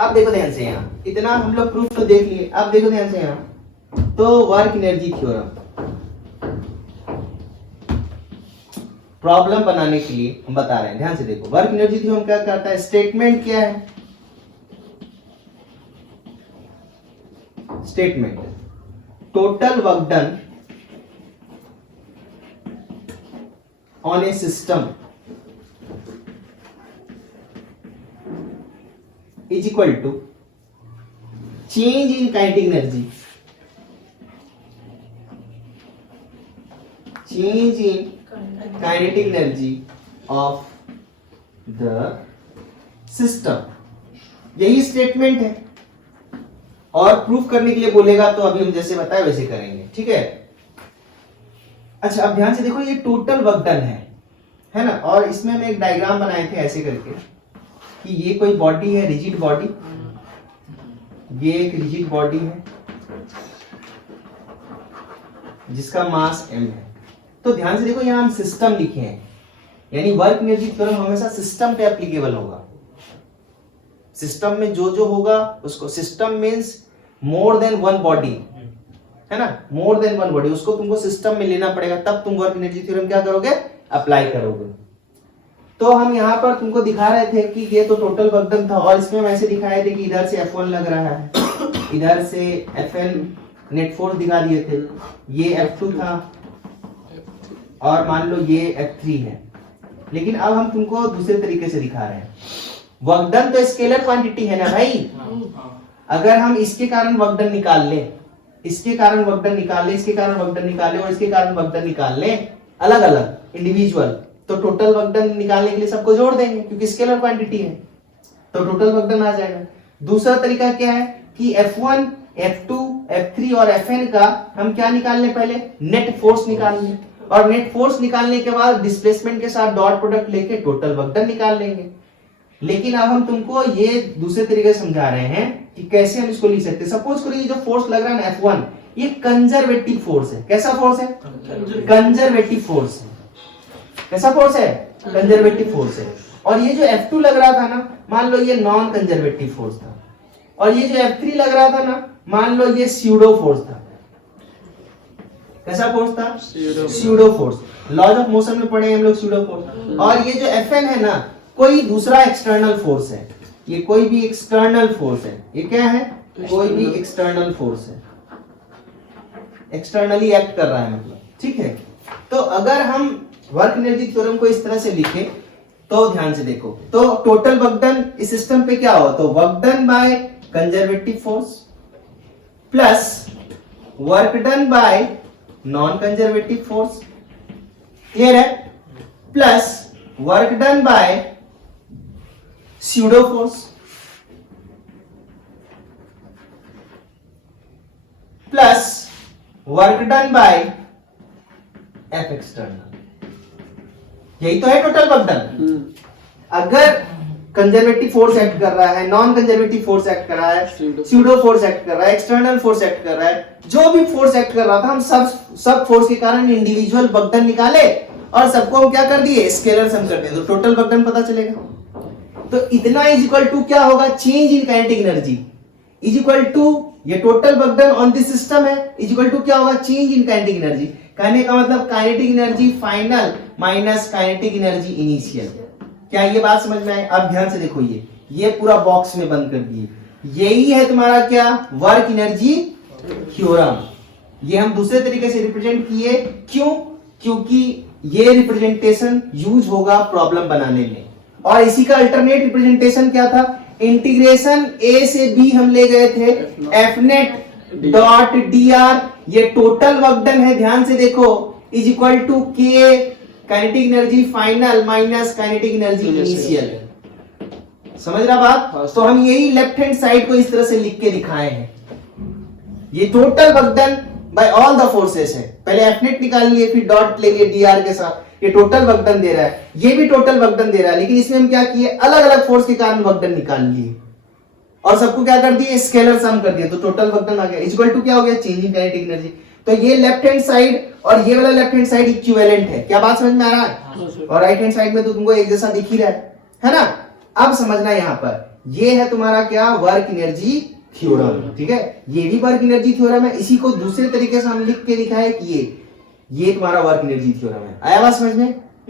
अब देखो ध्यान से यहाँ, इतना हम लोग प्रूफ तो देख लिए, अब देखो ध्यान से यहाँ, तो वर्क एनर्जी थ्योरम प्रॉब्लम बनाने के लिए हम बता रहे हैं, ध्यान से देखो। वर्क एनर्जी थ्योरम क्या करता है, स्टेटमेंट क्या है, statement total work done on A system is equal to change in kinetic energy, change in kinetic energy of the system। यही स्टेटमेंट है, और प्रूफ करने के लिए बोलेगा तो अभी हम जैसे बताए वैसे करेंगे, ठीक है। अच्छा अब ध्यान से देखो, ये टोटल वर्क डन है ना, और इसमें हम एक डायग्राम बनाए थे ऐसे करके कि ये कोई बॉडी है, रिजिड बॉडी, ये एक रिजिड बॉडी है जिसका मास m है। तो ध्यान से देखो, यहां हम सिस्टम लिखे हैं, यानी वर्क एनर्जी थ्योरम हमेशा सिस्टम पे एप्लीकेबल होगा। सिस्टम में जो जो होगा उसको, system means more than one body, है ना, मोर देन वन बॉडी, उसको तुमको सिस्टम में लेना पड़ेगा, तब तुम वर्क एनर्जी थ्योरम क्या करोगे, अप्लाई करोगे। तो हम यहाँ पर तुमको दिखा रहे थे कि ये तो टोटल वर्क डन था, और इसमें हम ऐसे दिखाए थे कि इधर से F1 लग रहा है, इधर से Fn नेट फोर्स दिखा दिए थे, ये F2 था, और मान लो ये F3 है। लेकिन अब हम तुमको दूसरे तरीके से दिखा रहे हैं। वर्क डन तो स्केलर क्वांटिटी है ना भाई, अगर हम इसके कारण वर्क डन निकाल ले, इसके कारण वर्क डन निकाल ले, इसके कारण वर्क डन निकाल ले, और इसके कारण वर्क डन निकाल ले अलग अलग इंडिविजुअल, तो टोटल वर्क डन निकालने के लिए सबको जोड़ देंगे क्योंकि स्केलर क्वांटिटी है, तो टोटल वर्क डन आ जाएगा। दूसरा तरीका क्या है कि F1, F2, F3 और Fn का हम क्या निकाल लें, पहले नेट फोर्स निकाल लें, और नेट फोर्स निकालने के बाद डिस्प्लेसमेंट के साथ डॉट प्रोडक्ट लेके टोटल वर्क डन निकाल लेंगे। लेकिन अब हम तुमको ये दूसरे तरीके से समझा रहे हैं कि कैसे हम इसको लिख सकते हैं। सपोज करो ये जो फोर्स लग रहा है ना F1, ये कंजर्वेटिव फोर्स है। कैसा फोर्स है, कंजर्वेटिव फोर्स है। कैसा फोर्स है, कंजर्वेटिव फोर्स है। और ये जो F2 लग रहा था ना, मान लो ये नॉन कंजर्वेटिव फोर्स था, और ये जो F3 लग रहा था ना, मान लो ये स्यूडो फोर्स था। कैसा फोर्स था, pseudo force. Laws of motion में पढ़े हम लोग स्यूडो फोर्स। और ये जो Fn है ना, कोई दूसरा एक्सटर्नल फोर्स है, ये कोई भी एक्सटर्नल फोर्स है। ये क्या है, कोई भी एक्सटर्नल फोर्स है, एक्सटर्नली एक्ट कर रहा है मतलब, ठीक है। तो अगर हम वर्क एनर्जी थ्योरम को इस तरह से लिखे तो ध्यान से देखो, तो टोटल वर्क डन इस सिस्टम पे क्या हो, तो work done by conservative force plus work done by non conservative force, clear है, plus work done by pseudo force plus work done by F external. यही तो है टोटल वर्क डन। अगर कंजर्वेटिव फोर्स एक्ट कर रहा है, non conservative force act कर रहा है, स्यूडो फोर्स एक्ट कर रहा है, एक्सटर्नल फोर्स एक्ट कर रहा है, जो भी फोर्स एक्ट कर रहा था, हम सब फोर्स के कारण इंडिविजुअल वर्क डन निकाले और सबको हम क्या कर दिए, स्केलर सम कर दिए, तो टोटल वर्क डन पता चलेगा। तो इतना इज इक्वल टू क्या होगा, change in kinetic energy is equal to, ये total work done on this system है, इज इक्वल टू क्या होगा, चेंज इन काइनेटिक एनर्जी। कहने का मतलब kinetic energy final minus kinetic energy initial. क्या ये बात समझ में आई? अब ध्यान से देखो, ये पूरा बॉक्स में बंद कर दिए, यही है तुम्हारा क्या, वर्क एनर्जी थ्योरम। ये हम दूसरे तरीके से रिप्रेजेंट किए, क्यों, क्योंकि ये रिप्रेजेंटेशन यूज होगा प्रॉब्लम बनाने में। और इसी का अल्टरनेट रिप्रेजेंटेशन क्या था, इंटीग्रेशन ए से बी हम ले गए थे F net dot D R, ये टोटल वर्क डन है, ध्यान से देखो, इज इक्वल टू के kinetic energy final minus kinetic energy initial. समझ रहा बात? तो हम यही लेफ्ट हैंड साइड को इस तरह से लिख के दिखाए हैं। ये total work done bye all the forces है, पहले एफ नेट निकाल लिए, फिर डॉट लेंगे डी आर के साथ, ये टोटल वर्क डन दे रहा है, ये भी टोटल वर्क डन दे रहा है, लेकिन इसमें हम क्या किए, अलग अलग फोर्स के कारण वर्क डन निकाल लिए और सबको क्या कर दिए, स्केलर सम कर दिए, तो टोटल वर्क डन आ गया, इक्वल टू क्या हो गया, चेंज इन काइनेटिक एनर्जी। तो ये लेफ्ट हैंड साइड और ये वाला लेफ्ट हैंड साइड इक्विवेलेंट है। क्या बात समझ में आ रहा है? और राइट हैंड साइड में तो तुमको एक जैसा दिख ही रहा है ना। अब समझना, यहां पर ये है तुम्हारा क्या, वर्क एनर्जी थ्योरम, ठीक है। ये भी वर्क एनर्जी थ्योरम है, इसी को दूसरे तरीके से हम लिख के दिखाए कि ये तुम्हारा वर्क एनर्जी थ्योरम है। आया बात समझ में?